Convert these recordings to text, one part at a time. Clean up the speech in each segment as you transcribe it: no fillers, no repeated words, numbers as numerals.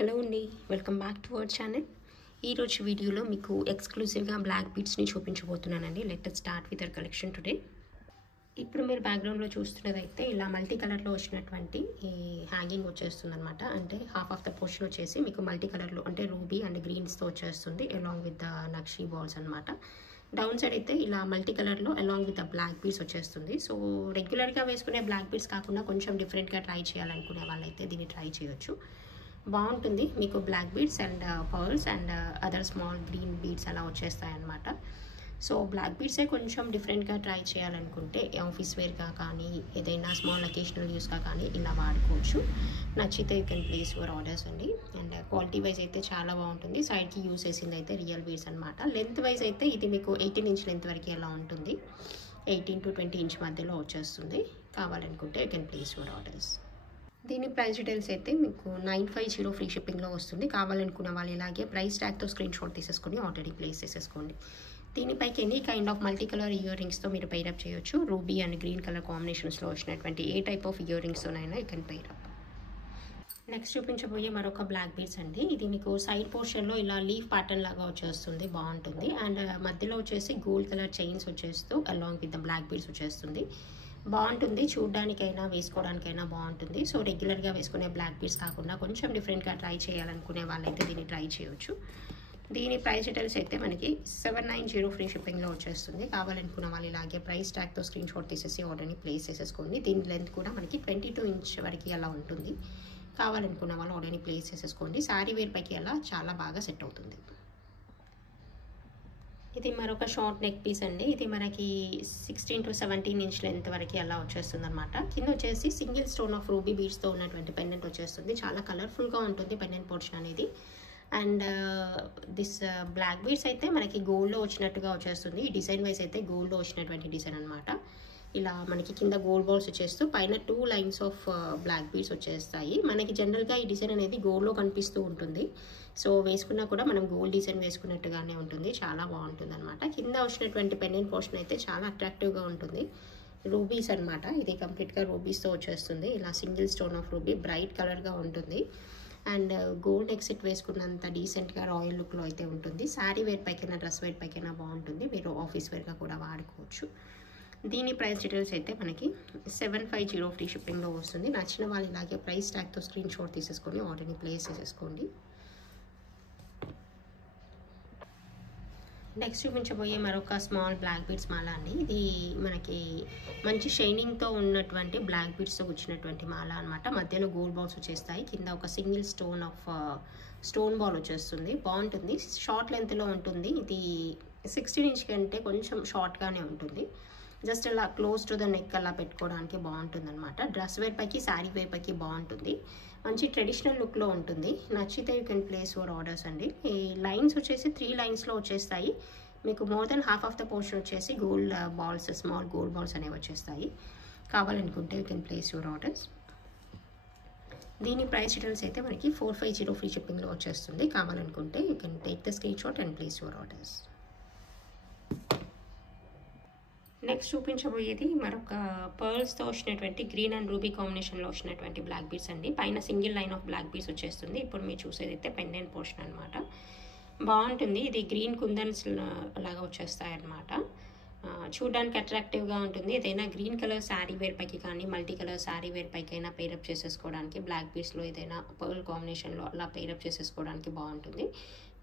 Hello అండి, welcome back to our channel. ఈరోజు వీడియోలో మీకు ఎక్స్క్లూజివ్గా బ్లాక్ బీడ్స్ని చూపించబోతున్నానండి. Let us start with our collection today. ఇప్పుడు మీరు బ్యాక్గ్రౌండ్లో చూస్తున్నదైతే ఇలా మల్టీ కలర్లో వచ్చినటువంటి ఈ హ్యాంగింగ్ వచ్చేస్తుంది అనమాట. అంటే హాఫ్ ఆఫ్ ద పోర్షన్ వచ్చేసి మీకు మల్టీ కలర్లో అంటే రూబీ అండ్ గ్రీన్స్తో వచ్చేస్తుంది అలాంగ్ విత్ ద నక్షీ బాల్స్ అనమాట. డౌన్ సైడ్ అయితే ఇలా మల్టీ కలర్లో along with the black beads వచ్చేస్తుంది. సో రెగ్యులర్గా వేసుకునే బ్లాక్ బీడ్స్ కాకుండా కొంచెం డిఫరెంట్గా ట్రై చేయాలనుకునే వాళ్ళైతే దీన్ని ట్రై చేయొచ్చు. బాగుంటుంది. మీకు black beads and pearls and other small green beads అలా వచ్చేస్తాయి అన్నమాట. సో బ్లాక్ బీడ్సే కొంచెం డిఫరెంట్గా ట్రై చేయాలనుకుంటే ఆఫీస్ వేర్గా కానీ ఏదైనా స్మాల్ అకేషనల్ యూస్గా కానీ ఇలా వాడుకోవచ్చు. నచ్చితే you can place your orders అండి. అండ్ క్వాలిటీ వైజ్ అయితే చాలా బాగుంటుంది. సైడ్కి యూస్ చేసింది అయితే రియల్ బీడ్స్ అనమాట. లెంత్ వైజ్ అయితే ఇది మీకు 18 ఇంచ్ లెంత్ వరకు ఎలా ఉంటుంది. 18 to 20 ఇంచ్ మధ్యలో వచ్చేస్తుంది. కావాలనుకుంటే you can place your orders. దీని ప్రైస్ డీటెయిల్స్ అయితే మీకు 950 ఫ్రీ షిప్పింగ్లో వస్తుంది. కావాలనుకున్న వాళ్ళు ఇలాగే ప్రైస్ ట్యాగ్తో స్క్రీన్ షాట్ తీసేసుకొని ఆల్రెడీ ప్లేస్ చేసేసుకోండి. దీనిపైకి any kind of multi colour ear రింగ్స్తో మీరు పైరప్ చేయొచ్చు. రూబీ అండ్ గ్రీన్ కలర్ కాంబినేషన్స్లో వచ్చినటువంటి ఏ టైప్ ఆఫ్ ఇయర్ రింగ్స్తోనైనా యూ కెన్ పైరప్. నెక్స్ట్ చూపించబోయే మరొక బ్లాక్ బీడ్స్ అండి. ఇది మీకు సైడ్ పోర్షన్లో ఇలా లీఫ్ ప్యాటర్న్ లాగా వచ్చేస్తుంది, బాగుంటుంది. అండ్ మధ్యలో వచ్చేసి గోల్డ్ కలర్ చైన్స్ వచ్చేస్తూ along with the black beads వచ్చేస్తుంది. బాగుంటుంది, చూడడానికైనా వేసుకోవడానికైనా బాగుంటుంది. సో రెగ్యులర్గా వేసుకునే బ్లాక్ బీడ్స్ కాకుండా కొంచెం డిఫరెంట్గా ట్రై చేయాలనుకునే వాళ్ళైతే దీన్ని ట్రై చేయొచ్చు. దీని ప్రైస్ డీటెయిల్స్ అయితే మనకి 790 ఫ్రీ షిప్పింగ్లో వచ్చేస్తుంది. కావాలనుకున్న వాళ్ళు ఇలాగే ప్రైస్ ట్యాగ్తో స్క్రీన్ షాట్ తీసేసి ఆర్డర్ని ప్లేస్ చేసేసుకోండి. దీని లెంత్ కూడా మనకి 22 ఇంచ్ వరకు అలా ఉంటుంది. కావాలనుకున్న వాళ్ళు ఆర్డర్ని ప్లేస్ చేసేసుకోండి. శారీ వేర్ పైకి అలా చాలా బాగా సెట్ అవుతుంది. ఇది మరొక షార్ట్ నెక్ పీస్ అండి. ఇది మనకి 16 to 17 ఇంచ్ లెంత్ వరకు అలా వచ్చేస్తుంది అనమాట. కింద వచ్చేసి సింగిల్ స్టోన్ ఆఫ్ రూబీ బీడ్స్తో ఉన్నటువంటి పెండెంట్ వచ్చేస్తుంది. చాలా కలర్ఫుల్గా ఉంటుంది పెండెంట్ పోర్షన్ అనేది. అండ్ దిస్ బ్లాక్ బీడ్స్ అయితే మనకి గోల్డ్లో వచ్చినట్టుగా వచ్చేస్తుంది. ఈ డిజైన్ వైజ్ అయితే గోల్డ్లో వచ్చినటువంటి డిజైన్ అనమాట. ఇలా మనకి కింద గోల్డ్ బాల్స్ వచ్చేస్తూ పైన 2 లైన్స్ ఆఫ్ బ్లాక్ బీడ్స్ వచ్చేస్తాయి. మనకి జనరల్గా ఈ డిజైన్ అనేది గోల్డ్లో కనిపిస్తూ ఉంటుంది. సో వేసుకున్నా కూడా మనం గోల్డ్ డిజైన్ వేసుకున్నట్టుగానే ఉంటుంది. చాలా బాగుంటుంది అనమాట. కింద వచ్చినటువంటి పెండెంట్ పోర్షన్ అయితే చాలా అట్రాక్టివ్గా ఉంటుంది. రూబీస్ అనమాట. ఇది కంప్లీట్గా రూబీస్తో వచ్చేస్తుంది. ఇలా single stone of ruby bright కలర్గా ఉంటుంది. అండ్ గోల్డ్ ఎక్సెట్ వేసుకున్నంత డీసెంట్గా రాయల్ లుక్లో అయితే ఉంటుంది. శారీ వేర్ పైకైనా డ్రెస్ వేర్ పైకైనా బాగుంటుంది. మీరు ఆఫీస్ వేర్గా కూడా వాడుకోవచ్చు. దీని ప్రైస్ డీటెయిల్స్ అయితే మనకి 750 ఫ్రీ షిప్పింగ్లో వస్తుంది. నచ్చిన వాళ్ళు ఇలాగే ప్రైస్ ట్యాగ్తో స్క్రీన్ షాట్ తీసేసుకొని ఆర్డర్ని ప్లేస్ చేసేసుకోండి. నెక్స్ట్ చూపించబోయే మరొక స్మాల్ బ్లాక్ బీడ్స్ మాల అండి. ఇది మనకి మంచి షైనింగ్తో ఉన్నటువంటి బ్లాక్ బీడ్స్తో వచ్చినటువంటి మాల అనమాట. మధ్యలో గోల్డ్ బాల్స్ వచ్చేస్తాయి. కింద ఒక సింగిల్ స్టోన్ బాల్ వచ్చేస్తుంది. బాగుంటుంది. షార్ట్ లెంత్లో ఉంటుంది. ఇది 16 ఇంచ్ కంటే కొంచెం షార్ట్గానే ఉంటుంది. జస్ట్ అలా క్లోజ్ టు ద నెక్ అలా పెట్టుకోవడానికి బాగుంటుంది అనమాట. డ్రెస్ వేర్ పైకి శారీ వేర్ పైకి బాగుంటుంది. మంచి ట్రెడిషనల్ లుక్లో ఉంటుంది. నచ్చితే you can place your orders అండి. ఈ లైన్స్ వచ్చేసి 3 లైన్స్లో వచ్చేస్తాయి. మీకు more than half of the portion వచ్చేసి gold balls, small gold balls అనేవి వచ్చేస్తాయి. కావాలనుకుంటే you can place your orders. దీని ప్రైస్ డీటెయిల్స్ అయితే మనకి 450 ఫ్రీ షిప్పింగ్లో వచ్చేస్తుంది. కావాలనుకుంటే you can take the screenshot and place your orders. Next చూపించబోయేది మరొక పర్ల్స్తో వచ్చినటువంటి గ్రీన్ అండ్ రూబీ కాంబినేషన్లో వచ్చినటువంటి బ్లాక్ బీడ్స్ అండి. పైన single line of black beads వచ్చేస్తుంది. ఇప్పుడు మీరు చూసేది అయితే పెండెంట్ పోర్షన్ అనమాట. బాగుంటుంది. ఇది గ్రీన్ కుందన్స్ లాగా వచ్చేస్తాయి అనమాట. చూడడానికి అట్రాక్టివ్గా ఉంటుంది. ఏదైనా గ్రీన్ కలర్ శారీ వేర్ పైకి కానీ మల్టీ కలర్ శారీ వేర్ పైకి అయినా పేరప్ చేసేసుకోవడానికి బ్లాక్ బీడ్స్లో ఏదైనా పర్ల్ కాంబినేషన్లో అలా పేరప్ చేసేసుకోవడానికి బాగుంటుంది.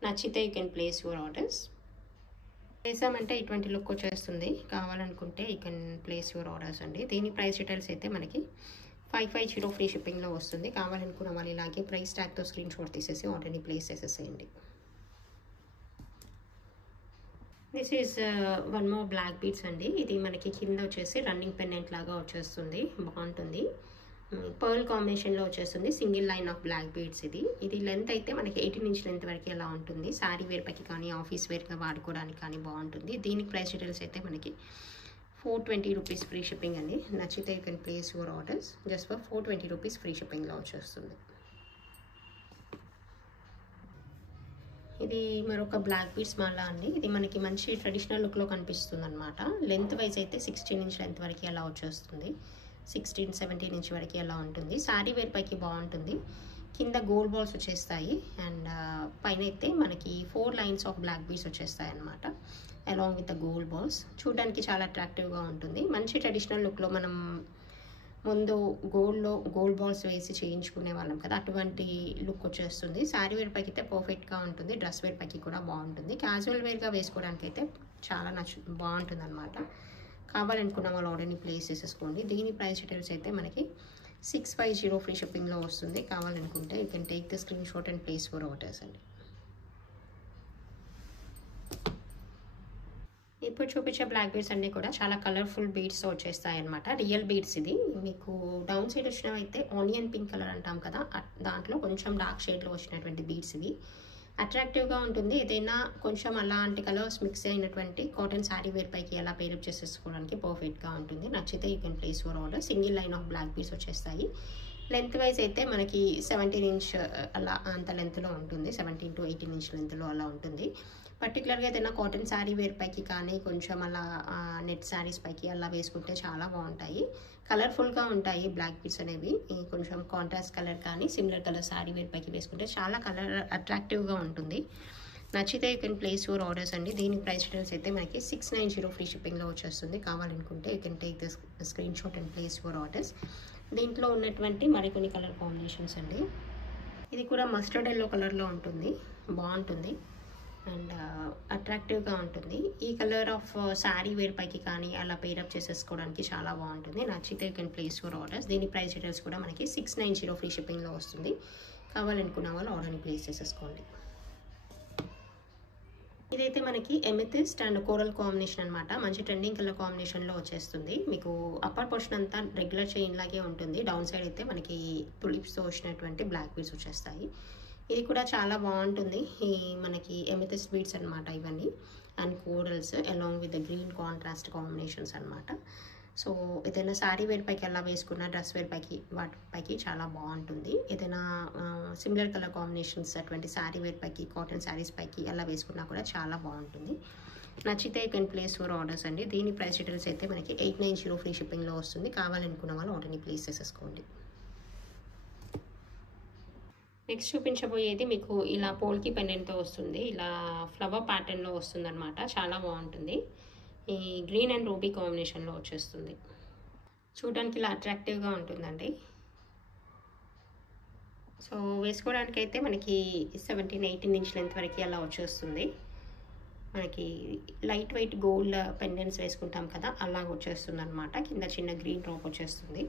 నచ్చితే you can place your orders. వేసామంటే ఇటువంటి లుక్ వచ్చేస్తుంది. కావాలనుకుంటే you can place your orders అండి. దీని ప్రైస్ డీటెయిల్స్ అయితే మనకి 550 ఫ్రీ షిప్పింగ్లో వస్తుంది. కావాలనుకున్న వాళ్ళు ఇలాగే ప్రైస్ ట్యాగ్తో స్క్రీన్ షాట్ తీసేసి ఆర్డర్ని ప్లేస్ చేసేసేయండి. This is one more black beads అండి. ఇది మనకి కింద వచ్చేసి రన్నింగ్ పెండెంట్ లాగా వచ్చేస్తుంది. బాగుంటుంది. పర్ల్ కాంబినేషన్లో వచ్చేస్తుంది. Single line of black beads. ఇది లెంత్ అయితే మనకి 18 ఇంచ్ లెంత్ వరకు ఎలా ఉంటుంది. శారీ వేర్ పైకి కానీ ఆఫీస్ వేర్గా వాడుకోవడానికి కానీ బాగుంటుంది. దీనికి ప్రైస్ డీటెయిల్స్ అయితే మనకి 420 రూపీస్ ఫ్రీ షిప్పింగ్ అండి. నచ్చితే you can place your orders. Just for 420 rupees free షిప్పింగ్లో వచ్చేస్తుంది. ఇది మరొక బ్లాక్ బీడ్స్ మాల అండి. ఇది మనకి మంచి ట్రెడిషనల్ లుక్లో కనిపిస్తుంది అనమాట. లెంత్ వైజ్ అయితే 16 ఇంచ్ లెంత్ వరకు అలా వచ్చేస్తుంది. 16-17 ఇంచ్ వరకు అలా ఉంటుంది. శారీ వేర్ పైకి బాగుంటుంది. కింద గోల్డ్ బాల్స్ వచ్చేస్తాయి అండ్ పైన అయితే మనకి 4 లైన్స్ ఆఫ్ బ్లాక్ బీడ్స్ వచ్చేస్తాయి అన్నమాట along with the gold balls. చూడడానికి చాలా అట్రాక్టివ్గా ఉంటుంది. మంచి ట్రెడిషనల్ లుక్లో మనం ముందు గోల్డ్ బాల్స్ వేసి చేయించుకునే వాళ్ళం కదా, అటువంటి లుక్ వచ్చేస్తుంది. శారీ వేర్ పైకి అయితే పర్ఫెక్ట్గా ఉంటుంది, డ్రెస్ వేర్ పైకి కూడా బాగుంటుంది. క్యాజువల్ వేర్గా వేసుకోవడానికి అయితే చాలా బాగుంటుంది అనమాట. కావాలనుకున్న వాళ్ళు ఆర్డర్ని ప్లేస్ చేసేసుకోండి. దీని ప్రైస్ డీటెయిల్స్ అయితే మనకి 650 ఫ్రీ షిప్పింగ్లో వస్తుంది. కావాలనుకుంటే you can take the screenshot and place for orders అండి. ఇప్పుడు చూపించే బ్లాక్ బీడ్స్ అన్నీ కూడా చాలా కలర్ఫుల్ బీడ్స్ వచ్చేస్తాయి అనమాట. Real beads. ఇది మీకు డౌన్ సైడ్ వచ్చినవైతే ఆనియన్ పింక్ కలర్ అంటాం కదా, దాంట్లో కొంచెం డార్క్ షేడ్లో వచ్చినటువంటి బీడ్స్ ఇవి. అట్రాక్టివ్గా ఉంటుంది. ఏదైనా కొంచెం అలాంటి కలర్స్ మిక్స్ అయినటువంటి కాటన్ శారీ వేర్ పైకి ఎలా పేరప్ చేసేసుకోవడానికి పర్ఫెక్ట్గా ఉంటుంది. నచ్చితే you can place for order. Single line of black beads వచ్చేస్తాయి. లెంత్ వైజ్ అయితే మనకి 17 ఇంచ్ అలా అంత లెంత్లో ఉంటుంది. 17 to 18 ఇంచ్ లెంత్లో అలా ఉంటుంది. పర్టికులర్గా ఏదైనా కాటన్ శారీ వేర్ పైకి కానీ కొంచెం అలా నెట్ శారీస్ పైకి అలా వేసుకుంటే చాలా బాగుంటాయి. కలర్ఫుల్గా ఉంటాయి బ్లాక్ బీడ్స్ అనేవి. కొంచెం కాంట్రాస్ట్ కలర్ కానీ సిమిలర్ కలర్ శారీ వేర్ పైకి వేసుకుంటే చాలా కలర్ అట్రాక్టివ్గా ఉంటుంది. నచ్చితే you can place your orders అండి. దీని ప్రైస్ డీటెయిల్స్ అయితే మనకి 690 ఫ్రీ షిప్పింగ్లో వచ్చేస్తుంది. కావాలనుకుంటే you can take this screen shot and place your orders. దీంట్లో ఉన్నటువంటి మరికొన్ని కలర్ కాంబినేషన్స్ అండి. ఇది కూడా మస్టర్డ్ ఎల్లో కలర్లో ఉంటుంది, బాగుంటుంది అండ్ అట్రాక్టివ్గా ఉంటుంది. ఈ కలర్ ఆఫ్ శారీ వేర్ పైకి కానీ అలా పేరప్ చేసేసుకోవడానికి చాలా బాగుంటుంది. నచ్చితే you can place for orders. దీని ప్రైస్ డీటెయిల్స్ కూడా మనకి 690 ఫ్రీ షిప్పింగ్లో వస్తుంది. కావాలనుకున్న వాళ్ళు ఆర్డర్ని ప్లేస్ చేసేసుకోండి. ఇదైతే మనకి ఎమెథిస్ట్ అండ్ కోరల్ కాంబినేషన్ అనమాట. మంచి ట్రెండింగ్ కలర్ కాంబినేషన్లో వచ్చేస్తుంది. మీకు అప్పర్ పోర్షన్ అంతా రెగ్యులర్ చైన్ లాగే ఉంటుంది. డౌన్ సైడ్ అయితే మనకి టులిప్స్తో వచ్చినటువంటి బ్లాక్ బీడ్స్ వచ్చేస్తాయి. ఇది కూడా చాలా బాగుంటుంది. ఈ మనకి ఎమెథిస్ట్ బీడ్స్ అనమాట ఇవన్నీ and corals along with the green contrast combinations అనమాట. సో ఏదైనా శారీ వేర్ పైకి ఎలా వేసుకున్న డ్రెస్ వేర్ పైకి వాటి పైకి చాలా బాగుంటుంది. ఏదైనా సిమిలర్ కలర్ కాంబినేషన్స్ అటువంటి శారీ వేర్ పైకి కాటన్ శారీస్ పైకి అలా వేసుకున్నా కూడా చాలా బాగుంటుంది. నచ్చితే you can place for orders అండి. దీని ప్రైస్ డీటెయిల్స్ అయితే మనకి 890 ఫ్రీ షిప్పింగ్లో వస్తుంది. కావాలనుకున్న వాళ్ళు ఆర్డర్ని ప్లేస్ చేసేసుకోండి. నెక్స్ట్ చూపించబోయేది మీకు ఇలా పోల్కి పెండెంట్తో వస్తుంది. ఇలా ఫ్లవర్ ప్యాటర్న్లో వస్తుంది అనమాట. చాలా బాగుంటుంది. ఈ గ్రీన్ అండ్ రూబీ కాంబినేషన్లో వచ్చేస్తుంది. చూడడానికి ఇలా అట్రాక్టివ్గా ఉంటుందండి. సో వేసుకోవడానికి అయితే మనకి 17-18 ఇంచ్ లెంత్ వరకు అలా వచ్చేస్తుంది. మనకి లైట్ వెయిట్ గోల్డ్ పెండెంట్స్ వేసుకుంటాం కదా, అలా వచ్చేస్తుంది అనమాట. కింద చిన్న గ్రీన్ డ్రాప్ వచ్చేస్తుంది.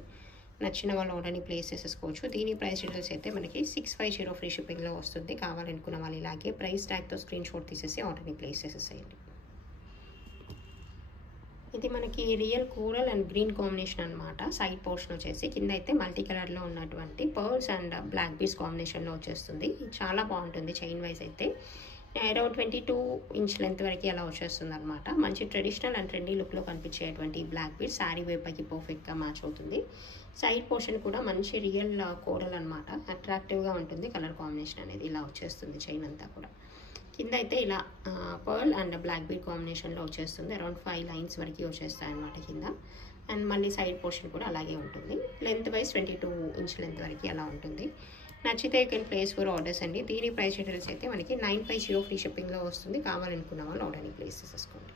నచ్చిన వాళ్ళు ఆర్డర్ని ప్లేస్ చేసేసుకోవచ్చు. దీని ప్రైస్ డీటెయిల్స్ అయితే మనకి 650 ఫ్రీ షిప్పింగ్లో వస్తుంది. కావాలనుకున్న వాళ్ళు ఇలాగే ప్రైస్ ట్యాగ్తో స్క్రీన్ షాట్ తీసేసి ఆర్డర్ని ప్లేస్ చేసేసేయండి. ఇది మనకి real coral and green combination అనమాట. సైడ్ పోర్షన్ వచ్చేసి కింద అయితే మల్టీ కలర్లో ఉన్నటువంటి పర్ల్స్ అండ్ బ్లాక్ బీడ్స్ కాంబినేషన్లో వచ్చేస్తుంది. చాలా బాగుంటుంది. చైన్ వైజ్ అయితే అరౌండ్ 22 ఇంచ్ లెంత్ వరకు అలా వచ్చేస్తుంది అనమాట. మంచి ట్రెడిషనల్ అండ్ ట్రెండీ లుక్లో కనిపించేటువంటి బ్లాక్ బీడ్స్ శారీ వేర్ పైకి పర్ఫెక్ట్గా మ్యాచ్ అవుతుంది. సైడ్ పోర్షన్ కూడా మంచి రియల్ కోరల్ అనమాట. అట్రాక్టివ్గా ఉంటుంది. కలర్ కాంబినేషన్ అనేది ఇలా వచ్చేస్తుంది. చైన్ అంతా కూడా కింద అయితే ఇలా పర్ల్ అండ్ బ్లాక్ బీడ్ కాంబినేషన్లో వచ్చేస్తుంది. అరౌండ్ 5 లైన్స్ వరకు వచ్చేస్తాయి అనమాట కింద. అండ్ మళ్ళీ సైడ్ పోర్షన్ కూడా అలాగే ఉంటుంది. లెంత్ వైజ్ 22 ఇంచ్ లెంత్ వరకు అలా ఉంటుంది. నచ్చితే you can place for orders అండి. దీని ప్రైస్ డీటెయిల్స్ అయితే మనకి 950 ఫ్రీ షిప్పింగ్లో వస్తుంది. కావాలనుకున్న వాళ్ళు ఆర్డర్ని ప్లేస్ చేసేసుకోండి.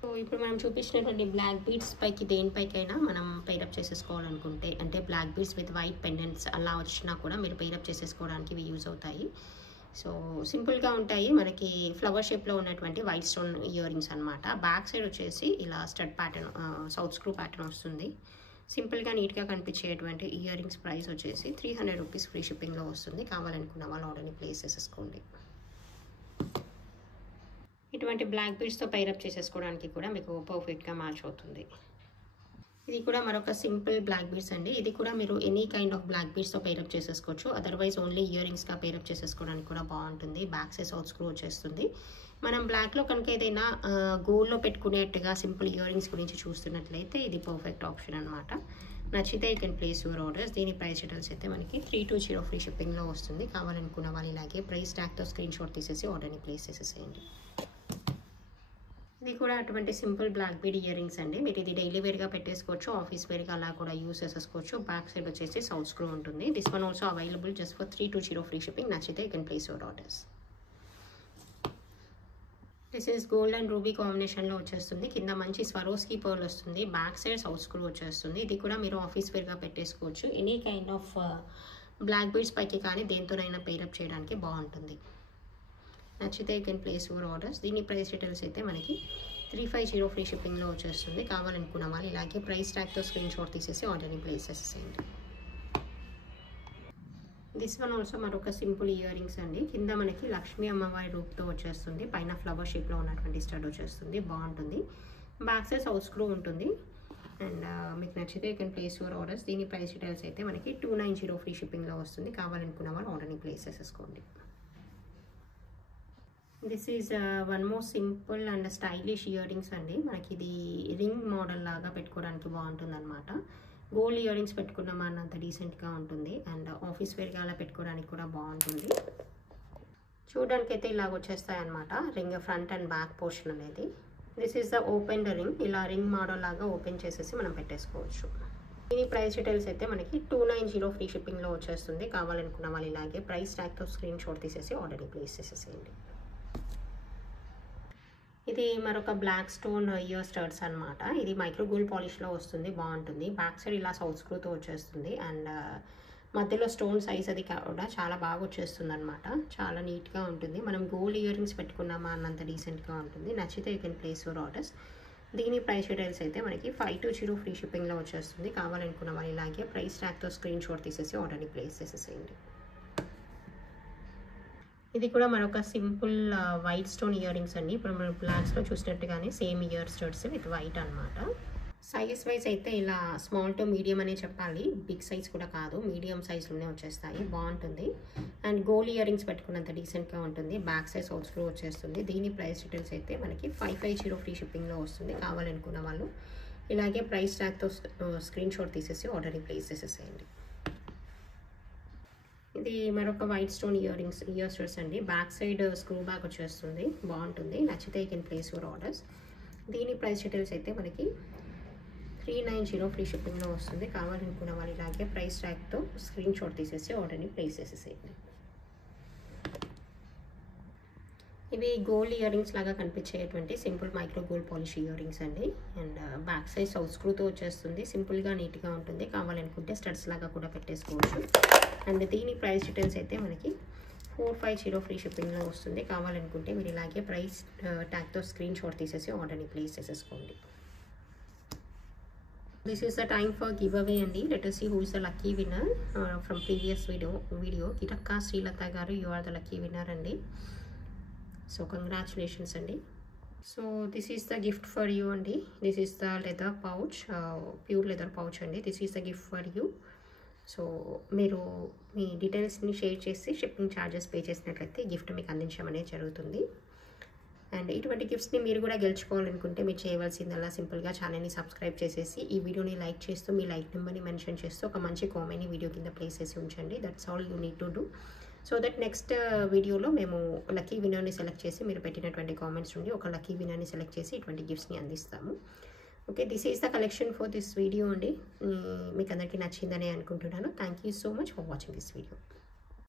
సో ఇప్పుడు మనం చూపించినటువంటి బ్లాక్ బీడ్స్ పైకి దేనిపైకైనా మనం పేరప్ చేసేసుకోవాలనుకుంటే, అంటే black beads with white pendants అలా వచ్చినా కూడా మీరు పేరప్ చేసేసుకోవడానికి ఇవి యూజ్ అవుతాయి. సో సింపుల్గా ఉంటాయి. మనకి ఫ్లవర్ షేప్లో ఉన్నటువంటి వైట్ స్టోన్ ఇయర్ రింగ్స్ అనమాట. బ్యాక్ సైడ్ వచ్చేసి ఇలా stud pattern, south screw pattern వస్తుంది. సింపుల్గా నీట్గా కనిపించేటువంటి ఇయర్ రింగ్స్ ప్రైస్ వచ్చేసి 300 రూపీస్ ఫ్రీ షిప్పింగ్లో వస్తుంది. కావాలనుకున్న వాళ్ళు ఆర్డర్ని ప్లేస్ చేసేసుకోండి. ఇటువంటి బ్లాక్ బీడ్స్తో పైరప్ చేసేసుకోవడానికి కూడా మీకు పర్ఫెక్ట్గా మ్యాచ్ అవుతుంది. ఇది కూడా మరొక సింపుల్ బ్లాక్ బీడ్స్ అండి. ఇది కూడా మీరు ఎనీ కైండ్ ఆఫ్ బ్లాక్ బీడ్స్తో పేరప్ చేసేసుకోవచ్చు. అదర్వైజ్ ఓన్లీ ఇయర్ రింగ్స్గా పేరప్ చేసేసుకోవడానికి కూడా బాగుంటుంది. బ్యాక్ సైడ్ సౌత్ స్క్రూ వచ్చేస్తుంది. మనం బ్లాక్లో కనుక ఏదైనా గోల్డ్లో పెట్టుకునేట్టుగా సింపుల్ ఇయర్ రింగ్స్ గురించి చూస్తున్నట్లయితే ఇది పర్ఫెక్ట్ ఆప్షన్ అనమాట. నచ్చితే you can place your orders. దీని ప్రైస్ డీటెయిల్స్ అయితే మనకి 320 ఫ్రీ షిప్పింగ్లో వస్తుంది. కావాలనుకున్న వాళ్ళు ఇలాగే ప్రైస్ ట్యాగ్తో స్క్రీన్ షాట్ తీసేసి ఆర్డర్ని ప్లేస్ చేసేసేయండి. ఇది కూడా అటువంటి simple black bead earrings అండి. మీరు ఇది డైలీ వేర్గా పెట్టేసుకోవచ్చు, ఆఫీస్ వేర్గా అలా కూడా యూస్ చేసేసుకోవచ్చు. బ్యాక్ సైడ్ వచ్చేసి సౌత్ స్క్రూ ఉంటుంది. This one also available just for 320 free shipping. నచ్చితే you can place your orders. This is gold and ruby కాంబినేషన్లో వచ్చేస్తుంది. కింద మంచి స్వరోస్కి పర్ల్ వస్తుంది. బ్యాక్ సైడ్ సౌత్ స్క్రూ వచ్చేస్తుంది. ఇది కూడా మీరు ఆఫీస్ వేర్గా పెట్టేసుకోవచ్చు. Any kind of black beads పైకి కానీ దేంతోనైనా పేరప్ చేయడానికి బాగుంటుంది. నచ్చితే you can place your orders. దీని ప్రైస్ డీటెయిల్స్ అయితే మనకి 350 ఫ్రీ షిప్పింగ్లో వచ్చేస్తుంది. కావాలనుకున్న వాళ్ళు ఇలాగే ప్రైస్ ట్యాగ్తో స్క్రీన్ షాట్ తీసేసి ఆర్డర్ని ప్లేస్ చేసేసేయండి. దిస్ వన్ ఆల్సో మరొక సింపుల్ ఇయర్ రింగ్స్ అండి. కింద మనకి లక్ష్మీ అమ్మవారి రూప్తో వచ్చేస్తుంది. పైన ఫ్లవర్ షేప్లో ఉన్నటువంటి స్టడ్ వచ్చేస్తుంది. బాగుంటుంది. బ్యాక్ సైడ్ సౌత్ స్క్రూ ఉంటుంది. అండ్ మీకు నచ్చితే you can place your orders. దీని ప్రైస్ డీటెయిల్స్ అయితే మనకి 290 ఫ్రీ షిప్పింగ్లో వస్తుంది. కావాలనుకున్న వాళ్ళు ఆర్డర్ని ప్లేస్ చేసేసుకోండి. This is one more simple and stylish ear rings అండి. మనకి ఇది రింగ్ మోడల్ లాగా పెట్టుకోవడానికి బాగుంటుంది అనమాట. గోల్డ్ ఇయర్ రింగ్స్ పెట్టుకున్నామా అన్నంత డీసెంట్గా ఉంటుంది. అండ్ ఆఫీస్ వేర్గా అలా పెట్టుకోవడానికి కూడా బాగుంటుంది. చూడడానికి అయితే ఇలాగ వచ్చేస్తాయి అనమాట ring front and back portion అనేది. This is the open the ring. ఇలా రింగ్ మోడల్ లాగా ఓపెన్ చేసేసి మనం పెట్టేసుకోవచ్చు. దీని ప్రైస్ డీటెయిల్స్ అయితే మనకి 290 ఫ్రీ షిప్పింగ్లో వచ్చేస్తుంది. కావాలనుకున్న వాళ్ళు ఇలాగే ప్రైస్ ట్యాగ్తో స్క్రీన్ షాట్ తీసేసి ఆర్డర్ని ప్లేస్ చేసేసేయండి. ఇది మరొక బ్లాక్ స్టోన్ ఇయర్ స్టడ్స్ అనమాట. ఇది మైక్రో గోల్డ్ పాలిష్లో వస్తుంది. బాగుంటుంది. బ్యాక్ సైడ్ ఇలా సౌత్ స్క్రూతో వచ్చేస్తుంది. అండ్ మధ్యలో స్టోన్ సైజ్ అది కూడా చాలా బాగా వచ్చేస్తుంది అనమాట. చాలా నీట్గా ఉంటుంది. మనం గోల్డ్ ఇయర్ రింగ్స్ పెట్టుకున్నామా అన్నంత డీసెంట్గా ఉంటుంది. నచ్చితే you can place your orders. దీని ప్రైస్ డీటెయిల్స్ అయితే మనకి 520 ఫ్రీ షిప్పింగ్లో వచ్చేస్తుంది. కావాలనుకున్న వాళ్ళు ఇలాగే ప్రైస్ ట్యాగ్తో స్క్రీన్ షాట్ తీసేసి ఆర్డర్ని ప్లేస్ చేసేసేయండి. ఇది కూడా మరొక simple white stone earrings అండి. ఇప్పుడు మనం బ్లాక్స్లో చూసినట్టుగానే same ear studs with white అనమాట. సైజ్ వైజ్ అయితే ఇలా స్మాల్ టు మీడియం అనే చెప్పాలి. బిగ్ సైజ్ కూడా కాదు, మీడియం సైజ్లోనే వచ్చేస్తాయి. బాగుంటుంది. అండ్ గోల్డ్ ఇయర్ రింగ్స్ పెట్టుకున్నంత డీసెంట్గా ఉంటుంది. బ్యాక్ సైజ్ సౌత్ స్క్రూ వచ్చేస్తుంది. దీని ప్రైస్ డీటెయిల్స్ అయితే మనకి 550 ఫ్రీ షిప్పింగ్లో వస్తుంది. కావాలనుకున్న వాళ్ళు ఇలాగే ప్రైస్ ట్యాగ్తో స్క్రీన్ షాట్ తీసేసి ఆర్డర్ని ప్లేస్ చేసేసేయండి. ఇది మరొక వైట్ స్టోన్ ఇయర్ స్టడ్స్ అండి. బ్యాక్ సైడ్ స్క్రూ బ్యాక్ వచ్చేస్తుంది. బాగుంటుంది. నచ్చితే you can place your orders. దీని ప్రైస్ డీటెయిల్స్ అయితే మనకి 390 ఫ్రీ షిప్పింగ్లో వస్తుంది. కావాలనుకున్న వాళ్ళు ఇలాగే ప్రైస్ ట్యాగ్తో స్క్రీన్ షాట్ తీసేసి ఆర్డర్ని ప్లేస్ చేసేసేయండి. ఇవి గోల్డ్ ఇయర్ రింగ్స్ లాగా కనిపించేటువంటి simple micro gold polish ear rings అండి. అండ్ బ్యాక్ సైడ్ సౌత్ స్క్రూతో వచ్చేస్తుంది. సింపుల్గా నీట్గా ఉంటుంది. కావాలనుకుంటే స్టడ్స్ లాగా కూడా పెట్టేసుకోవచ్చు. అండ్ దీని ప్రైస్ డీటెయిల్స్ అయితే మనకి 450 ఫ్రీ షిప్పింగ్లో వస్తుంది. కావాలనుకుంటే మీరు ఇలాగే ప్రైస్ ట్యాగ్తో స్క్రీన్ షాట్ తీసేసి ఆర్డర్ని ప్లేస్ చేసేసుకోండి. This is the time for giveaway అండి. Let us see who is the lucky winner from previous video. కిటక్క శ్రీలత గారు, you are the lucky winner అండి. సో కంగ్రాచులేషన్స్ అండి. So this is the gift for you అండి. This is the leather pouch, pure leather pouch అండి. This is the gift for యూ. So మీరు మీ డీటెయిల్స్ని షేర్ చేసి షిప్పింగ్ ఛార్జెస్ పే చేసినట్లయితే గిఫ్ట్ మీకు అందించడం అనేది జరుగుతుంది. అండ్ ఇటువంటి గిఫ్ట్స్ని మీరు కూడా గెలుచుకోవాలనుకుంటే మీరు చేయవలసిందల్లా సింపుల్గా ఛానల్ని సబ్స్క్రైబ్ చేసేసి ఈ వీడియోని లైక్ చేస్తూ మీ లైక్ నెంబర్ని మెన్షన్ చేస్తూ ఒక మంచి కామెంట్ని వీడియో కింద ప్లేస్ చేసి ఉంచండి. That's all you need to do. So that next వీడియోలో మేము లక్కీ విన్నర్ని సెలెక్ట్ చేసి మీరు పెట్టినటువంటి కామెంట్స్ నుండి ఒక లక్కీ విన్నర్ని సెలెక్ట్ చేసి ఇటువంటి గిఫ్ట్స్ని అందిస్తాము. Okay, this is the collection for this video అండి. మీకు అందరికీ నచ్చిందని అనుకుంటున్నాను. Thank you so much for watching this video.